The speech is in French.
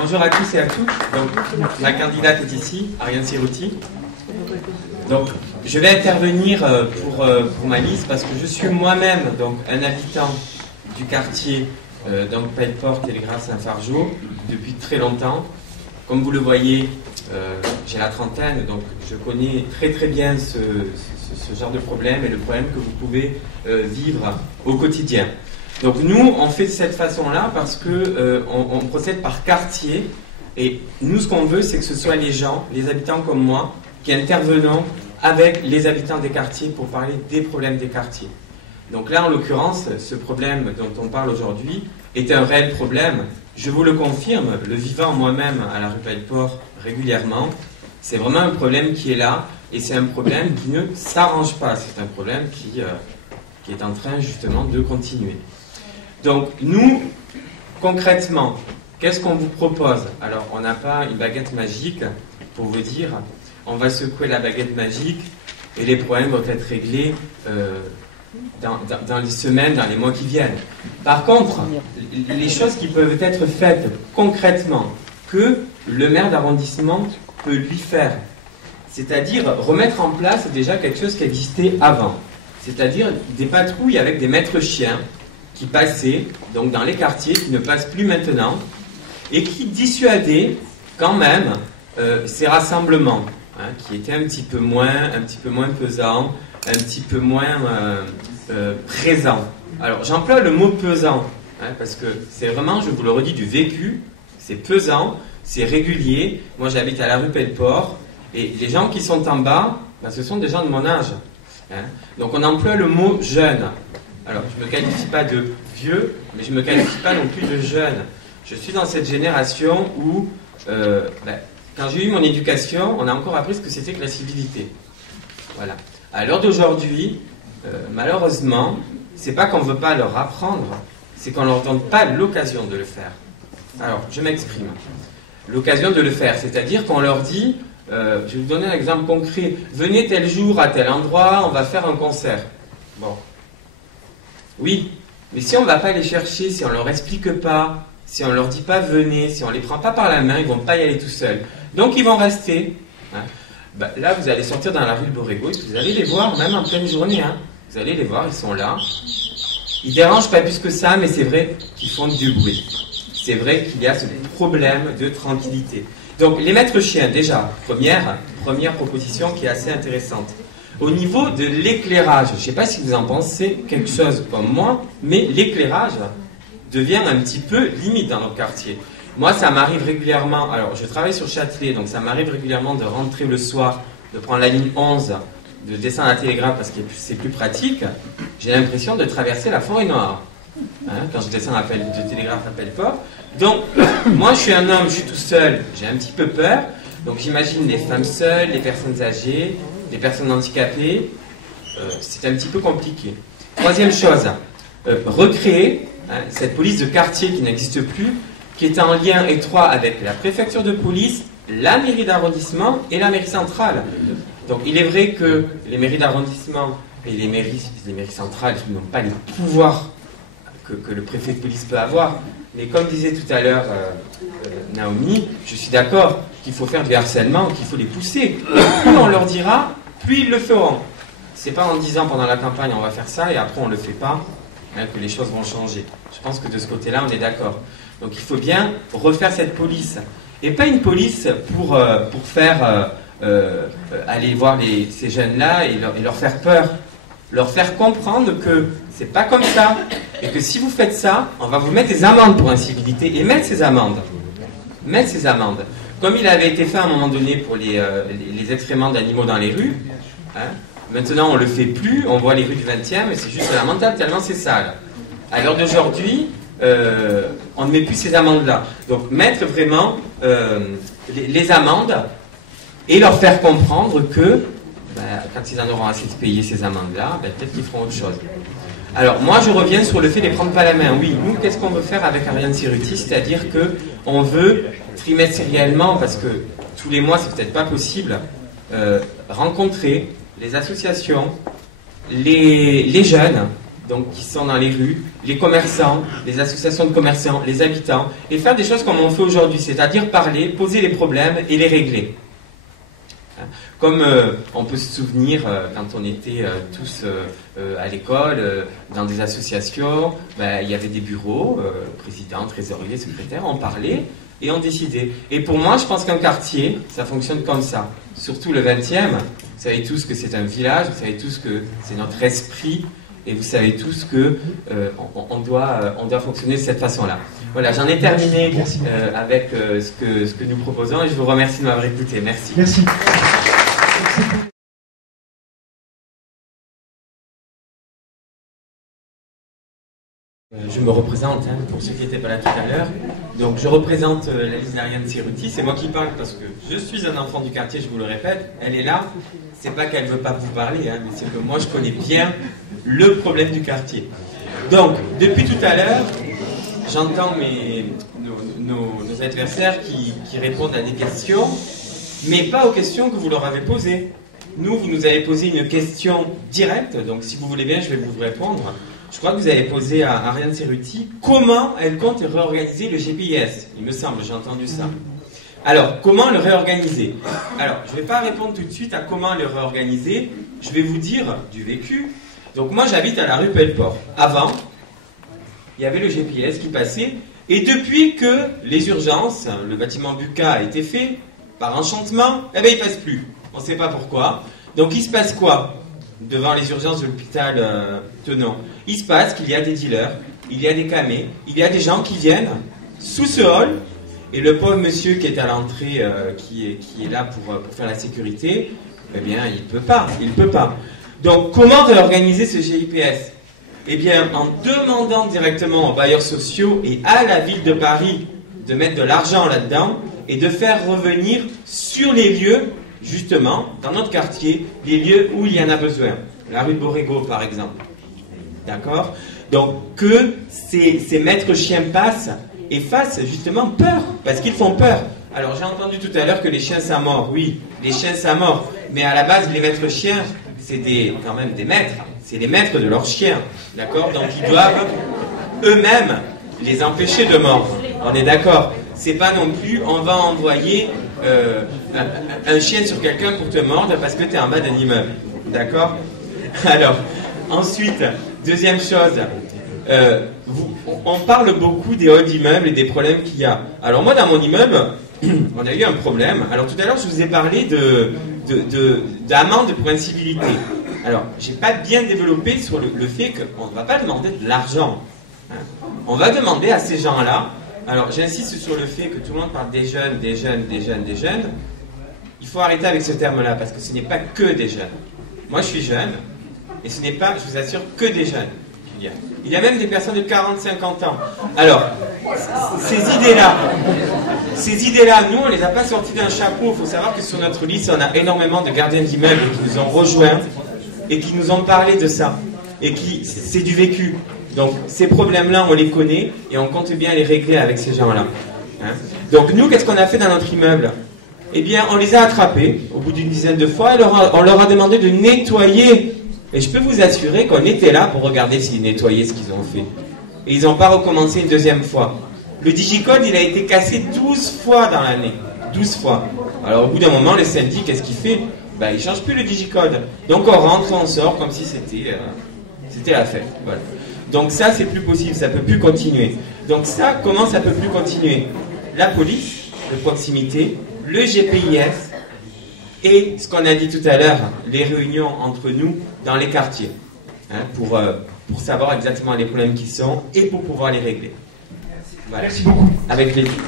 Bonjour à tous et à toutes. Donc, la candidate est ici, Ariane Cerruti. Donc, je vais intervenir pour ma liste parce que je suis moi-même donc un habitant du quartier donc Pelleport, Télégraphe, Saint-Fargeau depuis très longtemps. Comme vous le voyez, j'ai la trentaine, donc je connais très bien ce genre de problème et le problème que vous pouvez vivre au quotidien. Donc nous, on fait de cette façon-là parce que on procède par quartier et nous, ce qu'on veut, c'est que ce soit les gens, les habitants comme moi, qui intervenons avec les habitants des quartiers pour parler des problèmes des quartiers. Donc là, en l'occurrence, ce problème dont on parle aujourd'hui est un réel problème. Je vous le confirme, le vivant moi-même à la rue Pelleport régulièrement, c'est vraiment un problème qui est là et c'est un problème qui ne s'arrange pas. C'est un problème qui est en train justement de continuer. Donc nous, concrètement, qu'est-ce qu'on vous propose? Alors, on n'a pas une baguette magique pour vous dire, on va secouer la baguette magique et les problèmes vont être réglés dans les semaines, dans les mois qui viennent. Par contre, les choses qui peuvent être faites concrètement, que le maire d'arrondissement peut lui faire, c'est-à-dire remettre en place déjà quelque chose qui existait avant, c'est-à-dire des patrouilles avec des maîtres chiens qui passaient donc dans les quartiers, qui ne passent plus maintenant, et qui dissuadaient quand même ces rassemblements, hein, qui étaient un petit peu moins pesants, un petit peu moins présents. Alors j'emploie le mot pesant, hein, parce que c'est vraiment, je vous le redis, du vécu, c'est pesant, c'est régulier. Moi j'habite à la rue Pelleport, et les gens qui sont en bas, ben, ce sont des gens de mon âge. Hein. Donc on emploie le mot jeune. Alors, je ne me qualifie pas de vieux, mais je ne me qualifie pas non plus de jeune. Je suis dans cette génération où, quand j'ai eu mon éducation, on a encore appris ce que c'était que la civilité. Voilà. À l'heure d'aujourd'hui, malheureusement, c'est pas qu'on ne veut pas leur apprendre, c'est qu'on ne leur donne pas l'occasion de le faire. Alors, je m'exprime. L'occasion de le faire, c'est-à-dire qu'on leur dit, je vais vous donner un exemple concret, venez tel jour à tel endroit, on va faire un concert. Bon. Oui, mais si on ne va pas les chercher, si on ne leur explique pas, si on ne leur dit pas venez, si on ne les prend pas par la main, ils ne vont pas y aller tout seuls. Donc ils vont rester. Hein. Ben, là, vous allez sortir dans la rue de Borrego et vous allez les voir, même en pleine journée. Hein. Vous allez les voir, ils sont là. Ils ne dérangent pas plus que ça, mais c'est vrai qu'ils font du bruit. C'est vrai qu'il y a ce problème de tranquillité. Donc les maîtres chiens, déjà, première proposition qui est assez intéressante. Au niveau de l'éclairage, je ne sais pas si vous en pensez quelque chose comme moi, mais l'éclairage devient un petit peu limite dans notre quartier. Moi, ça m'arrive régulièrement, alors je travaille sur Châtelet, donc ça m'arrive régulièrement de rentrer le soir, de prendre la ligne 11, de descendre à Télégraphe parce que c'est plus pratique. J'ai l'impression de traverser la forêt noire, hein, quand je descends de Télégraphe à Pelleport. Donc, moi je suis un homme, je suis tout seul, j'ai un petit peu peur, donc j'imagine les femmes seules, les personnes âgées, les personnes handicapées, c'est un petit peu compliqué. Troisième chose, recréer cette police de quartier qui n'existe plus, qui est en lien étroit avec la préfecture de police, la mairie d'arrondissement et la mairie centrale. Donc il est vrai que les mairies d'arrondissement et les mairies centrales n'ont pas les pouvoirs que le préfet de police peut avoir, mais comme disait tout à l'heure Naomi, je suis d'accord qu'il faut faire du harcèlement, qu'il faut les pousser. Plus on leur dira, plus ils le feront. C'est pas en disant pendant la campagne on va faire ça et après on le fait pas, hein, que les choses vont changer. Je pense que de ce côté-là on est d'accord. Donc il faut bien refaire cette police. Et pas une police pour faire aller voir ces jeunes-là et leur faire peur. Leur faire comprendre que c'est pas comme ça. Et que si vous faites ça, on va vous mettre des amendes pour incivilité. Et mettre ces amendes. Comme il avait été fait à un moment donné pour les excréments d'animaux dans les rues, hein, maintenant on ne le fait plus, on voit les rues du 20e, et c'est juste lamentable tellement c'est sale. À l'heure d'aujourd'hui, on ne met plus ces amendes-là. Donc mettre vraiment les amendes et leur faire comprendre que quand ils en auront assez de payer ces amendes-là, peut-être qu'ils feront autre chose. Alors moi je reviens sur le fait de les prendre pas la main. Oui, nous qu'est-ce qu'on veut faire avec Ariane Cerruti? C'est-à-dire qu'on veut trimestriellement, parce que tous les mois c'est peut-être pas possible, rencontrer les associations, les jeunes, donc qui sont dans les rues, les commerçants, les associations de commerçants, les habitants, et faire des choses comme on fait aujourd'hui, c'est-à-dire parler, poser les problèmes et les régler. Comme on peut se souvenir quand on était tous à l'école, dans des associations, il y avait des bureaux, président, trésorier, secrétaire, on parlait et on décidait. Et pour moi, je pense qu'un quartier, ça fonctionne comme ça. Surtout le 20e, vous savez tous que c'est un village, vous savez tous que c'est notre esprit, et vous savez tous que on doit fonctionner de cette façon-là. Voilà, j'en ai terminé avec ce que nous proposons, et je vous remercie de m'avoir écouté. Merci. Merci. Je me représente, pour ceux qui n'étaient pas là tout à l'heure. Donc je représente la liste d'Ariane Cerruti. C'est moi qui parle parce que je suis un enfant du quartier, je vous le répète. Elle est là. C'est pas qu'elle ne veut pas vous parler, mais c'est que moi je connais bien le problème du quartier. Donc, depuis tout à l'heure, j'entends nos adversaires qui répondent à des questions, mais pas aux questions que vous leur avez posées. Nous, vous nous avez posé une question directe, donc si vous voulez bien, je vais vous répondre. Je crois que vous avez posé à Ariane Cerruti comment elle compte réorganiser le GPIS. Il me semble, j'ai entendu ça. Alors, comment le réorganiser? Alors, je ne vais pas répondre tout de suite à comment le réorganiser. Je vais vous dire du vécu. Donc, moi, j'habite à la rue Pelleport. Avant, il y avait le GPIS qui passait. Et depuis que les urgences, le bâtiment Buca a été fait, par enchantement, il ne passe plus. On ne sait pas pourquoi. Donc, il se passe quoi devant les urgences de l'hôpital Tenon? Il se passe qu'il y a des dealers, il y a des camés, il y a des gens qui viennent sous ce hall, et le pauvre monsieur qui est à l'entrée, qui est là pour faire la sécurité, eh bien, il peut pas. Donc, comment réorganiser ce GIPS? Eh bien, en demandant directement aux bailleurs sociaux et à la ville de Paris de mettre de l'argent là-dedans et de faire revenir sur les lieux, justement, dans notre quartier, les lieux où il y en a besoin. La rue de Borrego, par exemple. D'accord? Donc, que ces maîtres chiens passent et fassent justement peur, parce qu'ils font peur. Alors, j'ai entendu tout à l'heure que les chiens ça mord. Oui, les chiens ça mord. Mais à la base, les maîtres chiens, c'est quand même des maîtres. C'est les maîtres de leurs chiens. D'accord? Donc, ils doivent eux-mêmes les empêcher de mordre. On est d'accord? C'est pas non plus, on va envoyer un chien sur quelqu'un pour te mordre parce que tu es en bas d'un immeuble. D'accord? Alors, ensuite, deuxième chose, on parle beaucoup des halls d'immeubles et des problèmes qu'il y a. Alors moi, dans mon immeuble, on a eu un problème. Alors tout à l'heure, je vous ai parlé d'amende pour incivilité. Alors, j'ai pas bien développé sur le fait qu'on ne va pas demander de l'argent. Hein. On va demander à ces gens-là. Alors, j'insiste sur le fait que tout le monde parle des jeunes. Il faut arrêter avec ce terme-là, parce que ce n'est pas que des jeunes. Moi, je suis jeune, et ce n'est pas, je vous assure, que des jeunes. Il y a même des personnes de 40-50 ans. Alors, ces idées-là, nous, on ne les a pas sorties d'un chapeau. Il faut savoir que sur notre liste, on a énormément de gardiens d'immeubles qui nous ont rejoints et qui nous ont parlé de ça. Et c'est du vécu. Donc, ces problèmes-là, on les connaît et on compte bien les régler avec ces gens-là. Hein? Donc, nous, qu'est-ce qu'on a fait dans notre immeuble? Eh bien, on les a attrapés au bout d'une dizaine de fois et on leur a demandé de nettoyer. Et je peux vous assurer qu'on était là pour regarder s'ils nettoyaient ce qu'ils ont fait. Et ils n'ont pas recommencé une deuxième fois. Le digicode, il a été cassé 12 fois dans l'année. 12 fois. Alors, au bout d'un moment, le syndic, qu'est-ce qu'il fait? Il ne change plus le digicode. Donc, on rentre, on sort comme si c'était la fête. Voilà. Donc ça, c'est plus possible, ça ne peut plus continuer. Donc ça, comment ça ne peut plus continuer? La police de proximité, le GPIS et ce qu'on a dit tout à l'heure, les réunions entre nous dans les quartiers, hein, pour savoir exactement les problèmes qui sont et pour pouvoir les régler. Voilà. Merci beaucoup. Avec l'équipe.